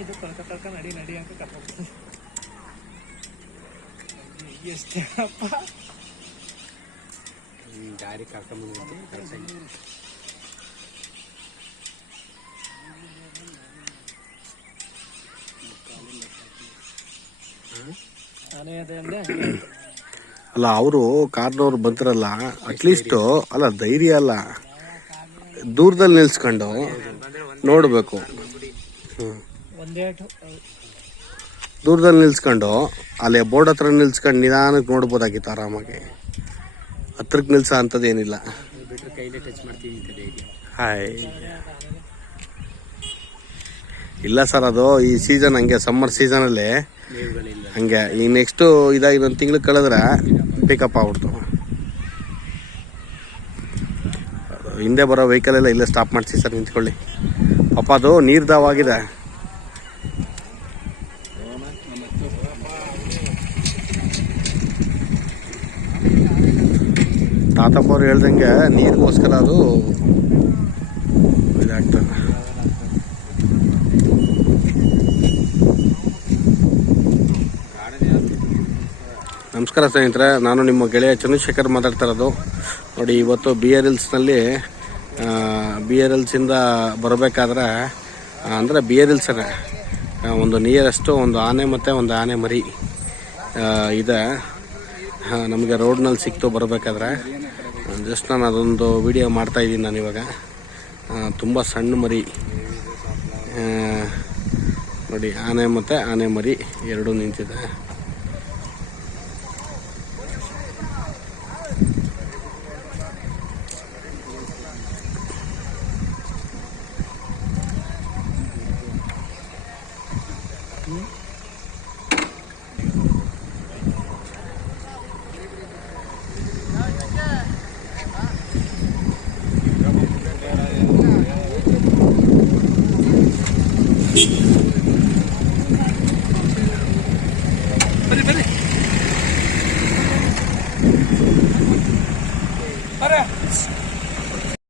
ಇದು ಕಳ್ಕ ನಡಿ ನಡಿ ಅಂತ ಕರ್ಕೊಂಡು ಎಷ್ಟೇ ಅಪ್ಪ ಗಾಡಿ ಕರ್ಕೊಂಡ್ಬಂದು ಅಲ್ಲ ಅವರು ಕಾರ್ನವ್ರು ಬಂತಿರಲ್ಲ ಅಟ್ಲೀಸ್ಟ್ ಅಲ್ಲ ಧೈರ್ಯ ಅಲ್ಲ ದೂರದಲ್ಲಿ ನಿಲ್ಸ್ಕೊಂಡು ನೋಡ್ಬೇಕು. ದೂರದಲ್ಲಿ ನಿಲ್ಸ್ಕೊಂಡು ಅಲ್ಲಿ ಬೋರ್ಡ್ ಹತ್ರ ನಿಲ್ಸ್ಕೊಂಡು ನಿಧಾನಕ್ಕೆ ನೋಡ್ಬೋದಾಗಿತ್ತು ಆರಾಮಾಗಿ. ಹತ್ರಕ್ಕೆ ನಿಲ್ಸ ಅಂತದೇನಿಲ್ಲ. ಹಾಯ್ ಇಲ್ಲ ಸರ್, ಅದು ಈ ಸೀಸನ್ ಹಂಗೆ, ಸಮ್ಮರ್ ಸೀಸನಲ್ಲಿ ಹಂಗೆ. ಈಗ ನೆಕ್ಸ್ಟು ಇದಾಗಿ ಒಂದು ತಿಂಗಳು ಕಳೆದ್ರೆ ಪಿಕಪ್ ಆಗ್ಬಿಡ್ತು. ಹಿಂದೆ ಬರೋ ವೆಹಿಕಲ್ ಎಲ್ಲ ಇಲ್ಲೇ ಸ್ಟಾಪ್ ಮಾಡಿಸಿ ಸರ್, ನಿಂತ್ಕೊಳ್ಳಿ. ಪಾಪ ಅದು ನೀರ್ದಾವಾಗಿದೆ. ತಾತಪ್ಪ ಅವ್ರು ಹೇಳ್ದಂಗೆ ನೀರಿಗೋಸ್ಕರ ಅದು ಇದಾಗ್ತದೆ. ನಮಸ್ಕಾರ ಸ್ನೇಹಿತರೆ, ನಾನು ನಿಮ್ಮ ಗೆಳೆಯ ಚಂದ್ರಶೇಖರ್ ಮಾತಾಡ್ತಾ ಇರೋದು. ನೋಡಿ, ಇವತ್ತು BRHills BRHills ಬರಬೇಕಾದ್ರೆ ಅಂದರೆ BRHills ಒಂದು ನಿಯರೆಸ್ಟು ಒಂದು ಆನೆ ಮತ್ತು ಒಂದು ಆನೆ ಮರಿ ಇದೆ. ನಮಗೆ ರೋಡ್ನಲ್ಲಿ ಸಿಕ್ತು ಬರಬೇಕಾದ್ರೆ. ಜಸ್ಟ್ ನಾನು ಅದೊಂದು ವಿಡಿಯೋ ಮಾಡ್ತಾಯಿದ್ದೀನಿ ನಾನು ಇವಾಗ. ತುಂಬ ಸಣ್ಣ ಮರಿ ನೋಡಿ, ಆನೆ ಮತ್ತು ಆನೆ ಮರಿ ಎರಡೂ ನಿಂತಿದೆ.